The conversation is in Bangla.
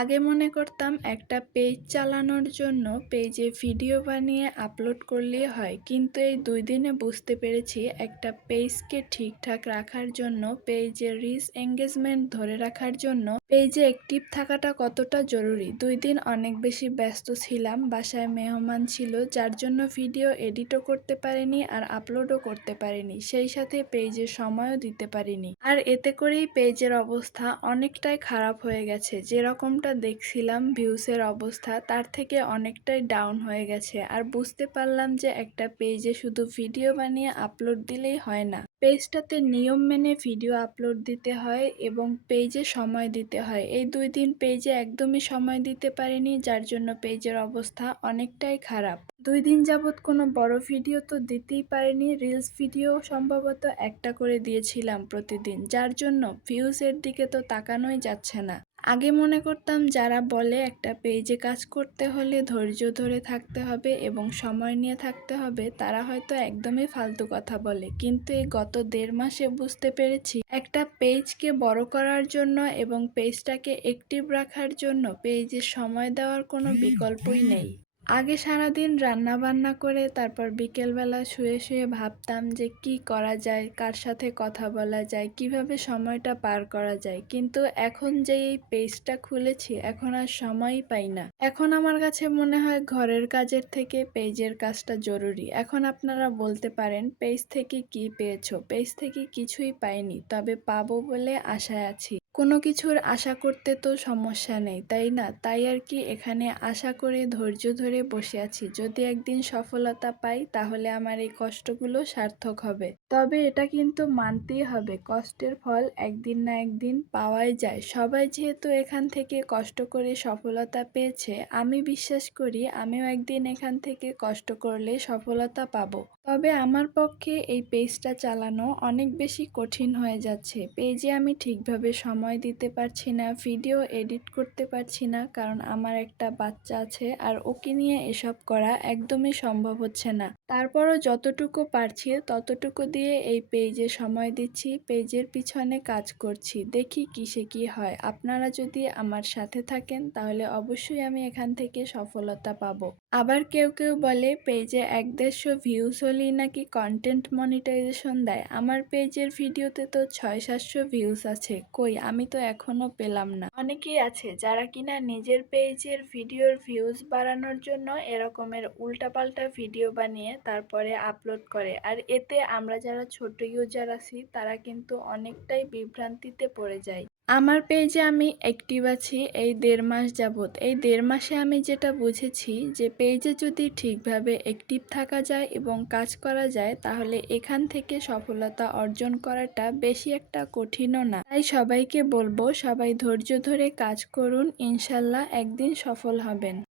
আগে মনে করতাম একটা পেজ চালানোর জন্য পেজে ভিডিও বানিয়ে আপলোড করলেই হয়, কিন্তু এই 2 দিনে বুঝতে পেরেছি একটা পেজকে ঠিকঠাক রাখার জন্য, পেজের রিচ এঙ্গেজমেন্ট ধরে রাখার জন্য পেজে অ্যাক্টিভ থাকাটা কতটা জরুরি। 2 দিন অনেক বেশি ব্যস্ত ছিলাম, বাসায় মেহমান ছিল, যার জন্য ভিডিও এডিটও করতে পারিনি আর আপলোডও করতে পারিনি, সেই সাথে পেজে সময়ও দিতে পারিনি। আর এতে করেই পেজের অবস্থা অনেকটাই খারাপ হয়ে গেছে। যেরকমটা দেখছিলাম ভিউসের অবস্থা, তার থেকে অনেকটাই ডাউন হয়ে গেছে। আর বুঝতে পারলাম যে একটা পেজে শুধু ভিডিও বানিয়ে আপলোড দিলেই হয় না, পেজটাতে নিয়ম মেনে ভিডিও আপলোড দিতে হয় এবং পেজে সময় দিতে হয়। এই 2 দিন পেজে একদমই সময় দিতে পারিনি, যার জন্য পেজের অবস্থা অনেকটাই খারাপ। 2 দিন যাবৎ কোনো বড় ভিডিও তো দিতেই পারিনি, রিলস ভিডিও সম্ভবত একটা করে দিয়েছিলাম প্রতিদিন, যার জন্য ভিউজের দিকে তো তাকানোই যাচ্ছে না। আগে মনে করতাম যারা বলে একটা পেজে কাজ করতে হলে ধৈর্য ধরে থাকতে হবে এবং সময় নিয়ে থাকতে হবে, তারা হয়তো একদমই ফালতু কথা বলে, কিন্তু এই গত 1.5 মাসে বুঝতে পেরেছি একটা পেজকে বড় করার জন্য এবং পেজটাকে অ্যাক্টিভ রাখার জন্য পেজে সময় দেওয়ার কোনো বিকল্পই নেই। আগে সারাদিন রান্না বান্না করে তারপর বিকেলবেলা শুয়ে শুয়ে ভাবতাম যে কি করা যায়, কার সাথে কথা বলা যায়, কিভাবে সময়টা পার করা যায়, কিন্তু এখন যে এই পেজটা খুলেছি এখন আর সময়ই পাই না। এখন আমার কাছে মনে হয় ঘরের কাজের থেকে পেজের কাজটা জরুরি। এখন আপনারা বলতে পারেন পেজ থেকে কি পেয়েছো? পেজ থেকে কিছুই পাইনি, তবে পাবো বলে আশায় আছি। কোনো কিছুর আশা করতে তো সমস্যা নেই, তাই না? তাই আর কি এখানে আশা করে ধৈর্য ধরে বসে আছি। যদি একদিন সফলতা পাই তাহলে আমার এই কষ্টগুলো সার্থক হবে। তবে এটা কিন্তু মানতেই হবে, কষ্টের ফল একদিন না একদিন পাওয়াই যায়। সবাই যেহেতু এখান থেকে কষ্ট করে সফলতা পেয়েছে, আমি বিশ্বাস করি আমিও একদিন এখান থেকে কষ্ট করলে সফলতা পাবো। তবে আমার পক্ষে এই পেজটা চালানো অনেক বেশি কঠিন হয়ে যাচ্ছে। পেজে আমি ঠিকভাবে সময় দিতে পারছি না, ভিডিও এডিট করতে পারছি না, কারণ আমার একটা বাচ্চা আছে আর ওকে নিয়ে এসব করা একদমই সম্ভব হচ্ছে না। তারপরও যতটুকু পারছি ততটুকু দিয়ে এই পেজে সময় দিচ্ছি, পেজের পিছনে কাজ করছি, দেখি কিসে কি হয়। আপনারা যদি আমার সাথে থাকেন তাহলে অবশ্যই আমি এখান থেকে সফলতা পাবো। আবার কেউ কেউ বলে পেজে 1-150 ভিউজ হলেই নাকি কন্টেন্ট মনিটাইজেশন দেয়। আমার পেজের ভিডিওতে তো 600-700 ভিউজ আছে, কই আমি তো এখনো পেলাম না। অনেকেই আছে যারা কিনা নিজের পেজের ভিডিওর ভিউজ বাড়ানোর জন্য এরকমের উল্টাপাল্টা ভিডিও বানিয়ে তারপরে আপলোড করে, আর এতে আমরা যারা ছোট ইউজার আছি তারা কিন্তু অনেকটাই বিভ্রান্তিতে পড়ে যাই। আমার পেজে আমি অ্যাক্টিভ আছি এই 1.5 মাস যাবৎ। এই 1.5 মাসে আমি যেটা বুঝেছি যে পেজে যদি ঠিকভাবে অ্যাক্টিভ থাকা যায় এবং কাজ করা যায় তাহলে এখান থেকে সফলতা অর্জন করাটা বেশি একটা কঠিনও না। তাই সবাইকে বলবো সবাই ধৈর্য ধরে কাজ করুন, ইনশাল্লাহ একদিন সফল হবেন।